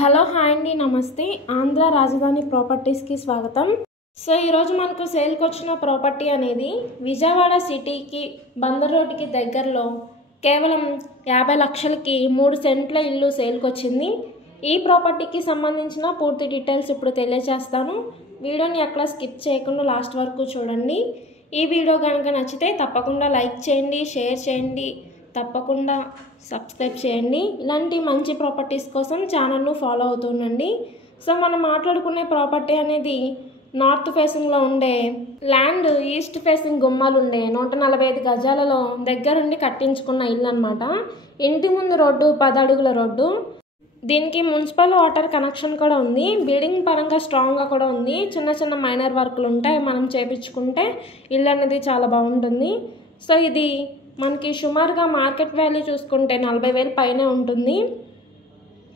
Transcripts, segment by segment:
Hello hi అండి, నమస్తే. ఆంధ్ర రాజధాని ప్రాపర్టీస్కి స్వాగతం. సో ఈరోజు మనకు సేల్కి వచ్చిన ప్రాపర్టీ అనేది విజయవాడ సిటీకి బందర్ రోడ్డుకి దగ్గరలో కేవలం 50 లక్షలకి 3 సెంట్ల ఇల్లు సేల్కి వచ్చింది. ఈ ప్రాపర్టీకి సంబంధించిన పూర్తి డీటెయిల్స్ ఇప్పుడు తెలియజేస్తాను. వీడియోని ఎక్కడ స్కిప్ చేయకుండా లాస్ట్ వరకు చూడండి. ఈ వీడియో కనుక నచ్చితే తప్పకుండా లైక్ చేయండి, షేర్ చేయండి, తప్పకుండా సబ్స్క్రైబ్ చేయండి. ఇలాంటి మంచి ప్రాపర్టీస్ కోసం ఛానల్ను ఫాలో అవుతుండండి. సో మనం మాట్లాడుకునే ప్రాపర్టీ అనేది నార్త్ ఫేసింగ్లో ఉండే ల్యాండ్, ఈస్ట్ ఫేసింగ్ గుమ్మాలు ఉండే 145 గజాలలో దగ్గరుండి కట్టించుకున్న ఇల్లు అనమాట. ఇంటి ముందు రోడ్డు 10 అడుగుల రోడ్డు. దీనికి మున్సిపల్ వాటర్ కనెక్షన్ కూడా ఉంది. బిల్డింగ్ పరంగా స్ట్రాంగ్గా కూడా ఉంది. చిన్న చిన్న మైనర్ వర్కులు ఉంటాయి. మనం చేపించుకుంటే ఇల్లు అనేది చాలా బాగుంటుంది. సో ఇది మనకి సుమారుగా మార్కెట్ వాల్యూ చూసుకుంటే 40,000 పైనే ఉంటుంది.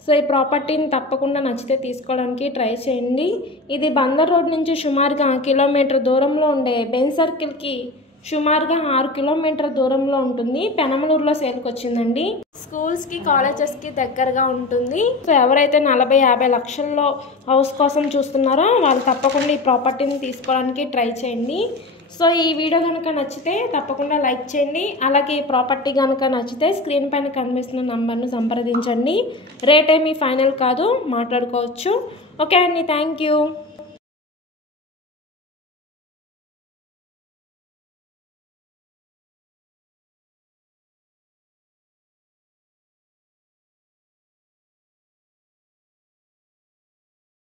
సో ఈ ప్రాపర్టీని తప్పకుండా నచ్చితే తీసుకోవడానికి ట్రై చేయండి. ఇది బందర్ రోడ్ నుంచి సుమారుగా కిలోమీటర్ దూరంలో ఉండే బెన్ సర్కిల్కి సుమారుగా 6 కిలోమీటర్ దూరంలో ఉంటుంది. పెనమలూరులో సేల్కి వచ్చిందండి. స్కూల్స్కి, కాలేజెస్కి దగ్గరగా ఉంటుంది. సో ఎవరైతే 40-50 లక్షల్లో హౌస్ కోసం చూస్తున్నారో వాళ్ళు తప్పకుండా ఈ ప్రాపర్టీని తీసుకోవడానికి ట్రై చేయండి. సో ఈ వీడియో కనుక నచ్చితే తప్పకుండా లైక్ చేయండి. అలాగే ఈ ప్రాపర్టీ కనుక నచ్చితే స్క్రీన్ పైన కనిపిస్తున్న నంబర్ను సంప్రదించండి. రేట్ ఏమీ ఫైనల్ కాదు, మాట్లాడుకోవచ్చు. ఓకే అండి, థ్యాంక్ యూ.